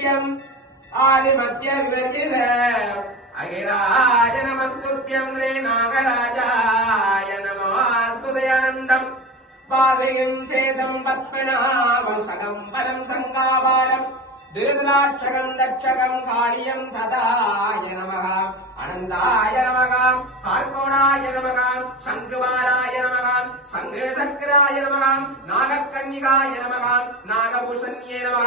நமஸ்துபியம் ஆதிமத்திய விவர்ஜித. அகிலாஜ நமஸ்துபியம் ரே நாகராஜாய நமஸ்துதயானந்தம் பாதகிம் சேதம் பத்மநாபம் சகம் பரம் சங்காபாரம். திருதலாட்சகம் தட்சகம் காளியம் ததாய நமகாம். அனந்தாய நமகாம் ஆர்கோடாய நமகாம் சங்குபாலாய நமகாம் சங்கு சக்கராய நமகாம் நாகக்கன்னிகாய நமகாம் நாகபூஷன்யே நமகாம்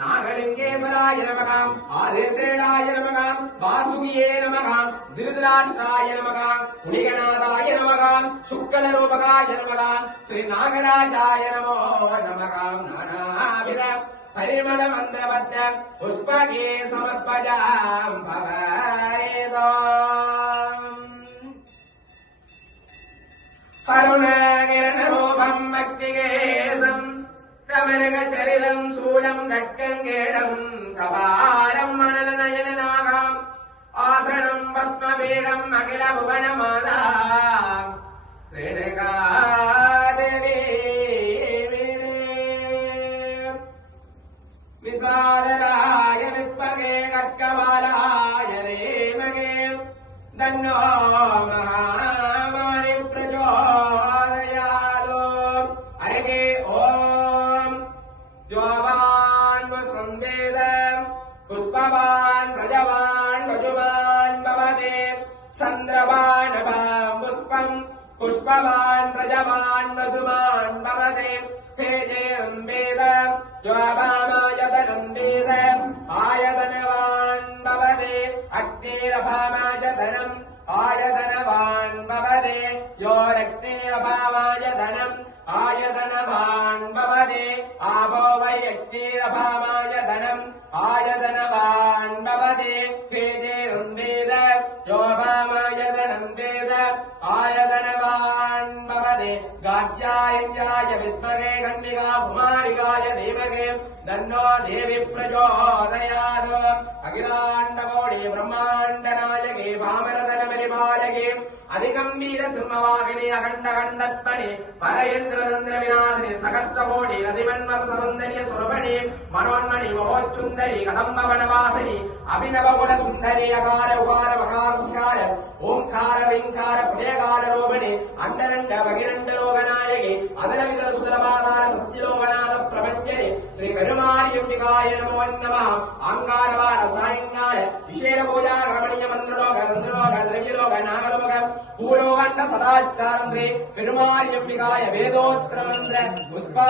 நாகலிங்கேஸ்வராய நமகாம் ஆதேசேடாய நமகாம் வாசுகியே நமகாம் திருதராஷ்டிராய நமகாம் புனிகநாதாய நமகாம் சுக்கல ரூபகாய நமகாம் ஸ்ரீ நாகராஜாய நமோ நமகாம். நானாவித பரிமள மந்திரபத்த புஷ்பகே சமர்ப்பஜாம். பவேதோ ചരിതം ശൂലം രട്ടങ്കേടം കപാലം മണലനയനാകാം ആസനം പത്മപീഠം അഖില ഭുവനമാതാ രേണകാദേവി വിശാലരായ വിപ്പകേ കട്ടവാലായ രേമകേ തന്നോ മഹാമാരി പ്രചോദയാലോ അരകേ चन्द्रवानभाम् पुष्पम् पुष्पवान् व्रजवान् वसुमान् भवते तेजेदम् वेद ज्वाभामायतनम् वेद आयतनवान् भवते अग्निरभामायतनम् आयतनवान् भवते योरग्निरभामायतनम् आयतनवान् भवते आपो वै अग्निरभामायतनम् ധനായ ധനവാൻ ഭവനെ ഗാഢ്യായ വിദ്മഹേ കണ്ണിക കുമാരികായ ധീമഹേ തന്നോ ദേവി പ്രചോദയാത്. അഖിലാണ്ടകോടി ബ്രഹ്മാണ്ടനായകേ ഭാമരതലമരിപാലകേ അതിഗംഭീര സിംഹവാഹിനി അഖണ്ഡ കണ്ടത്മനെ പരയന്ത്രതന്ത്രവിനാഥിനി സഹസ്രകോടി നദിമന്മത സൗന്ദര്യ സ്വരൂപ மனோன்மணி மகோச்சுந்தரி கதம்ப வனவாசனி அபிநவ குல சுந்தரி அகார உகார மகார சிகார ஓம்கார ரிங்கார புடேகார ரோபணி அண்டரண்ட பகிரண்ட லோகநாயகி அதல விதல சுதலபாதார சத்தியலோகநாத பிரபஞ்சனி ஸ்ரீ கருமாரி அம்பிகாய நமோ நம அங்காரவார சாயங்கார விசேட பூஜா ரமணிய மந்திரலோக சந்திரலோக திரவியலோக நாகலோக பூலோகண்ட சதாச்சாரம் ஸ்ரீ பெருமாரி அம்பிகாய வேதோத்திர மந்திர புஷ்பா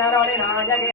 ನರೊಳಿ ನಾಯಗೆ